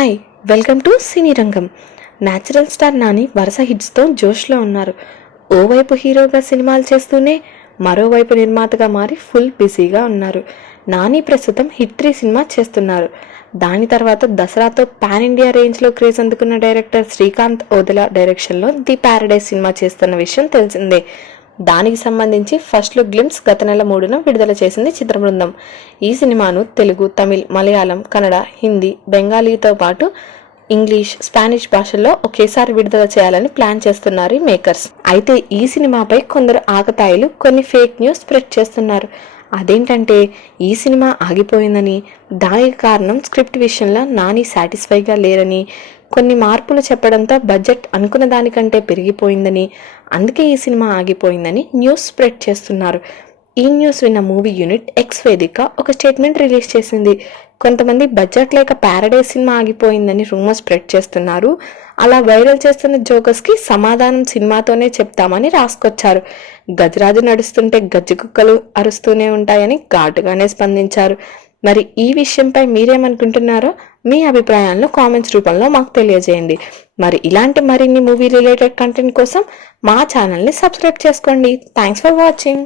Hi, welcome to సినీ రంగం. Natural star Nani వరుస హిట్స్తో జోష్లో ఉన్నారు. ఓవైపు హీరోగా సినిమాలు చేస్తూనే మరోవైపు నిర్మాతగా మారి ఫుల్ బిజీగా ఉన్నారు. నాని ప్రస్తుతం హిట్ 3 సినిమా చేస్తున్నారు. దాని తర్వాత దసరాతో పాన్ ఇండియా రేంజ్లో క్రేజ్ అందుకున్న డైరెక్టర్ శ్రీకాంత్ ఓదెలా డైరెక్షన్లో ది ప్యారడైజ్ సినిమా చేస్తున్న విషయం తెలిసిందే. దానికి సంబంధించి ఫస్ట్ లుక్ గ్లిమ్స్ గత నెల 3న విడుదల చేసింది చిత్ర బృందం. ఈ సినిమాను తెలుగు, తమిళ్, మలయాళం, కన్నడ, హిందీ, బెంగాలీతో పాటు ఇంగ్లీష్, స్పానిష్ భాషల్లో ఒకేసారి విడుదల చేయాలని ప్లాన్ చేస్తున్నారు ఈ మేకర్స్. అయితే ఈ సినిమాపై కొందరు ఆకతాయిలు కొన్ని ఫేక్ న్యూస్ స్ప్రెడ్ చేస్తున్నారు. అదేంటంటే ఈ సినిమా ఆగిపోయిందని, దానికి కారణం స్క్రిప్ట్ విషయంలో నాని సాటిస్ఫైగా లేరని, కొన్ని మార్పులు చెప్పడంతో బడ్జెట్ అనుకున్న దానికంటే పెరిగిపోయిందని, అందుకే ఈ సినిమా ఆగిపోయిందని న్యూస్ స్ప్రెడ్ చేస్తున్నారు. ఈ న్యూస్ విన్న మూవీ యూనిట్ ఎక్స్ వేదిక ఒక స్టేట్మెంట్ రిలీజ్ చేసింది. కొంతమంది బడ్జెట్ లేక ప్యారడైజ్ సినిమా ఆగిపోయిందని రూమర్ స్ప్రెడ్ చేస్తున్నారు. అలా వైరల్ చేస్తున్న జోకర్స్కి సమాధానం సినిమాతోనే చెప్తామని రాసుకొచ్చారు. గజరాజు నడుస్తుంటే గజ్జి కుక్కలు అరుస్తూనే ఉంటాయని ఘాటుగానే స్పందించారు. మరి ఈ విషయంపై మీరేమనుకుంటున్నారో మీ అభిప్రాయాలను కామెంట్స్ రూపంలో మాకు తెలియజేయండి. మరి ఇలాంటి మరిన్ని మూవీ రిలేటెడ్ కంటెంట్ కోసం మా ఛానల్ని సబ్స్క్రైబ్ చేసుకోండి. Thanks for watching.